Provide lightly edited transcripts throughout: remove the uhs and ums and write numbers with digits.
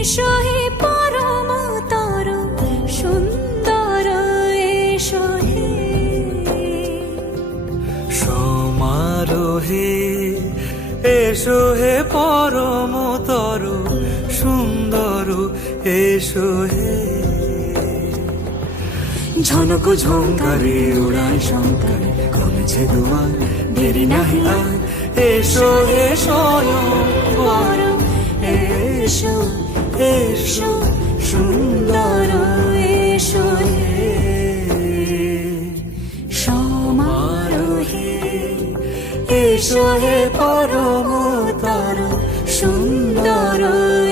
এসো হে পরমতর সুন্দর এসো হে সমারোহে এসো হে পরমতর সুন্দর এসো হে ঝনক ঝঙ্কারে উড়ায় শঙ্কারে কমেছে দুয়ার দেরি নাহি আর এসো হে স্বয়ং বর এসো এসো সুন্দর এসো হে সমারোহে এসো হে পরমতর সুন্দর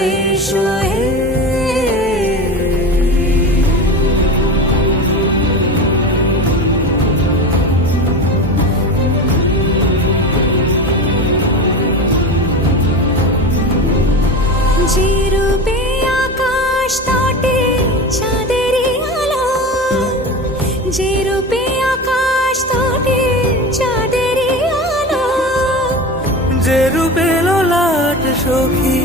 এসো হে যে রূপে আকাশ তটে চাঁদেরই আলো যে রূপে আকাশ তটে চাঁদেরই আলো যে রূপে ললাট সখী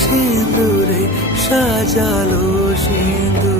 সিঁদুরে সাজালো সিঁদুর